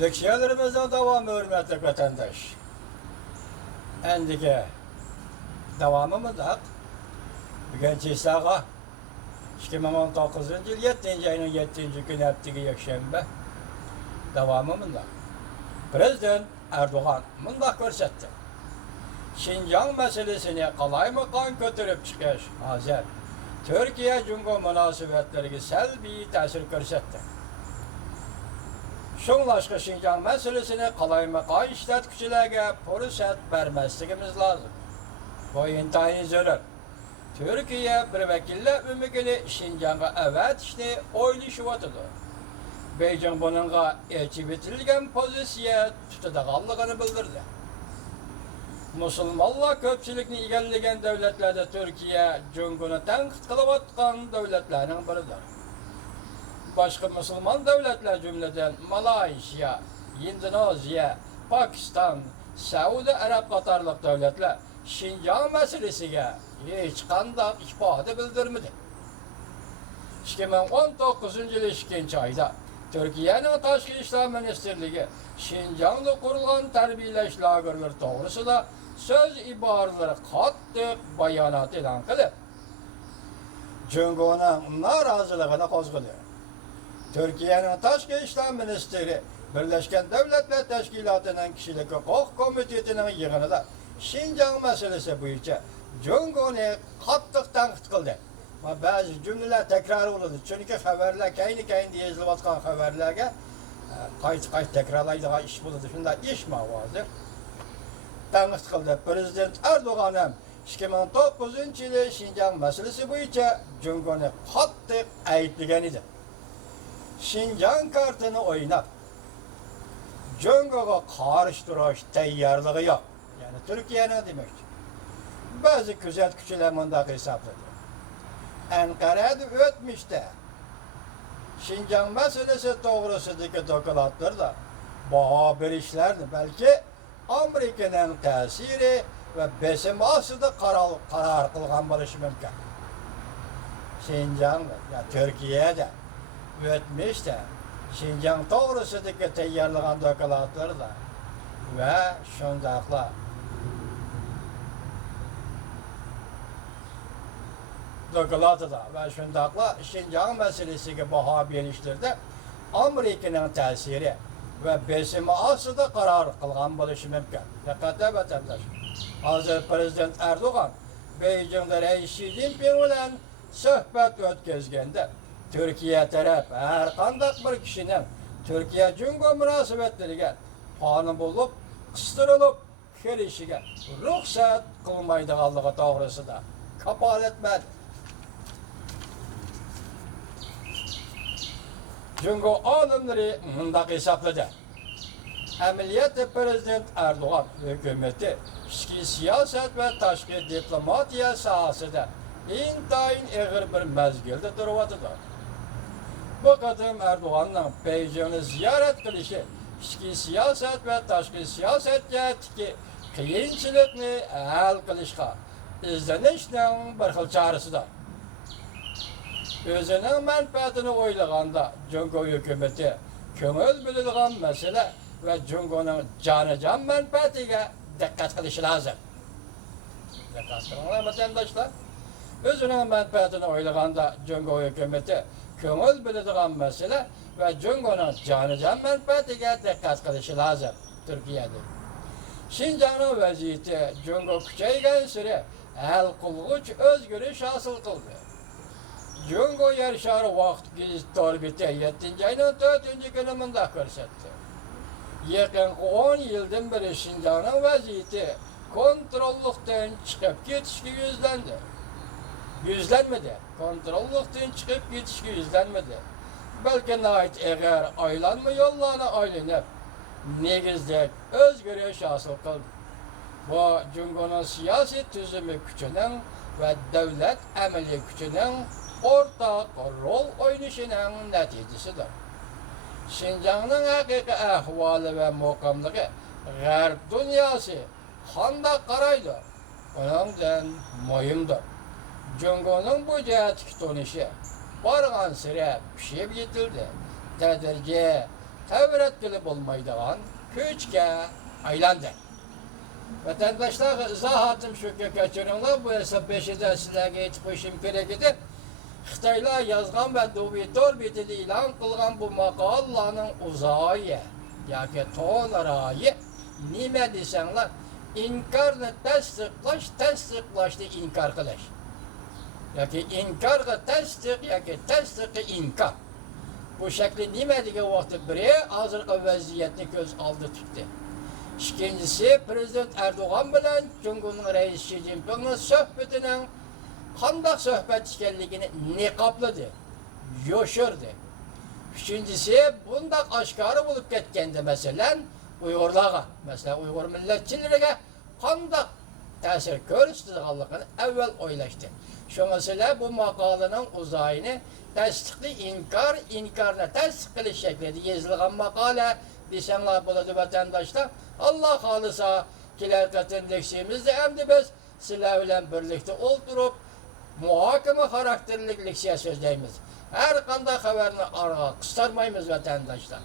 Lekşelerimizin devamı hürmetli vatandaş. Endike devamımız da bugün Çisağa 2019 yıl 7. ayının 7. günü heptiki yakşembe devamımız da Prezident Erdoğan mındak görsetti. Şinjan meselesini kalay makan götürüp çıkış hazır. Türkiye-Cungo münasebetleri selbi tesir görsetti. Şunlaşkı Şinjan meselesini kalaymaqa işletkiçilerge fırsat vermesligimiz lazım. Bu intayin zörür. Türkiye bir vekille ümükini Şinjan'a evet işte oylaşıvatıdı. Beijing bununla elçi bitirilgen pozisiye tutudağallığını bildirdi. Müslümanlar köpçülükni egelligen devletlerde Türkiye, Cungo'nu tenkit kılıp atkan devletlerinin biridir. Başka Müslüman devletler cümleden Malaysia, Endonezya, Pakistan, Saudi Arap qatarlıq devletler Şinjan meselesiga hiç kandak ifade bildirmedi. 2019 yıl 2. ayda Türkiye'nin Taşkı İşler Ministerliği Şinjan'da kurulan terbiyeleş lagerler doğrusunda söz ibareleri kattık bayanat elan kılıp Cungo'nun narazılığını kozguluyor. Türkiye'nin Taşkı İşler Ministeri Birleşken Devletler Teşkilatı'nın Kişilik Hukuk Komitetinin yığınında Şinjan meselesi boyunca Cungo'nu kattık tenkit kıldı. Ama bazı cümleler tekrar oldu. Çünkü haberler kendi yazılıp atkan haberlerge kayıt tekrarlaydığı iş bulundu. Şimdi iş mi vardı? Tenkit kıldı. Prezident Erdoğan'ın 2009 yılı Şinjan meselesi boyunca Cungo'nu kattık ayıplayan idi. Şinjan kartını oynap Cungo'ga karşı duruş teyyarlığı yok. Yani Türkiye'nin demek. Bazı küzetkiçiler bunda hesapladı. Ankara'da ötmüşte Şinjan meselesi doğrusundaki dokülatlar da bu bir işlerdi. Belki Amerika'nın tesiri ve besim asıda karar kılgan barışı mümkün. Şinjan ya Türkiye'de ötmüşte Şinjan doğrusundaki teyyarlanan dokülatlar da ve şundakla dokulatıda ve şundakla Şinjan meselesi baha beliştirdi. Amerika'nın tesiri ve besimi asıda karar kılgan buluşu mümkün. Dikkatle vatandaş. Hazır Prezident Erdoğan Beijing'de Reis Xi Jinping ile sohbet ötközgende Türkiye taraf her kandak bir kişinin Türkiye-Cungo münasebetlerine kanun bulup, kıstırılıp, kelişige ruhsat kılmaydıqallığı doğrusu da kapal etmedi. Cungo alimleri mındak hesapladı. Emniyet Prezident Erdoğan hükümeti içki siyaset ve taşkı diplomatiya sahasında intayin eğir bir mezgilde duruvatıdır. Bu kadın Erdoğan'ın Beijing'i ziyaret kılışı içki siyaset ve taşkı siyaset cihetki kıyınçılıkını el kılışka izlenişinin bir xil çağrısıdır. Özünün menfaatini oylaganda Cungo hükümeti köngül bililgan mesele ve Cungo'nun canıcan menfaatiga dikkat kılışı lazım. Dikkat kılınlar vatandaşlar. Özünün menfaatini oylaganda Cungo hükümeti köngül bililgan mesele ve Cungo'nun canıcan menfaatiga dikkat kılışı lazım Türkiye'de. Şinjan'ın vaziyeti Cungo küçeygen süre el kulguç özgürlüş hasıl kıldı. Cungo yarışarı vakti gizli orbiti 7. ayının 4. günü mındak görsetti. Yakın 10 yıldan beri Şinjan'ın vaziyeti kontrolluktan çıkıp geçişki yüzlendi. Yüzlenmedi. Kontrolluktan çıkıp geçişki yüzlenmedi. Belki nait eğer aylanma yollarına aylanıp negizde özgürlüş hasıl kıldı. Bu Cungo'nun siyasi tüzümü gücünün ve devlet emeli gücünün ortak rol oynayışının neticesidir. Şinjan'ın hakiki ahvalı ve mukamlığı G'arb dünyası handa karaydı. Onundan mühimdir. Cungo'nun bu cihetki tonuşu bargan sıra pişip yetildi. Tedirge tevret olmaydigan küçke aylandı. Vatandaşlar izahatım şu geçirinler, bu hesap beşide sizlerge yetip koyuşum gerek idi. Xitaylar yazgan ve Dovitor betili ilan kılgan bu makallarının uzayı, yaki tonarayı, nime desenler, inkarını tasdiklaştı inkar kılış. Yaki inkarı tasdik, yaki tasdiki inkar. Bu şekli nime dege vakti biri hazırki vaziyetini göz aldı tuttu. İkincisi, Prezident Erdoğan bilen Cumhurbaşkanı Reis Xi Jinping'in sohbetinin qandaq söhbət ikənligini niqablıdır, yoşurdu. Üçüncüsü, bundaq aşkarı bulup ketkendi məsələn Uygurlarga, məsələn Uygur milletçilərə qandaq təsir görürsüzlüğünü evvel oylaşdı. Şoňasıla bu makalının uzayını təsdiqli inkarına təsdiq qilish şeklinde yazılgan makale desenler buladı vatandaşlar. Allah halısa kiler katındeksiyimizde hem de biz sizlerle birlikte oturup muhakeme karakterlik leksiya sözleyimiz. Her kanda haberini araya kıstarmayımız vatandaşlar.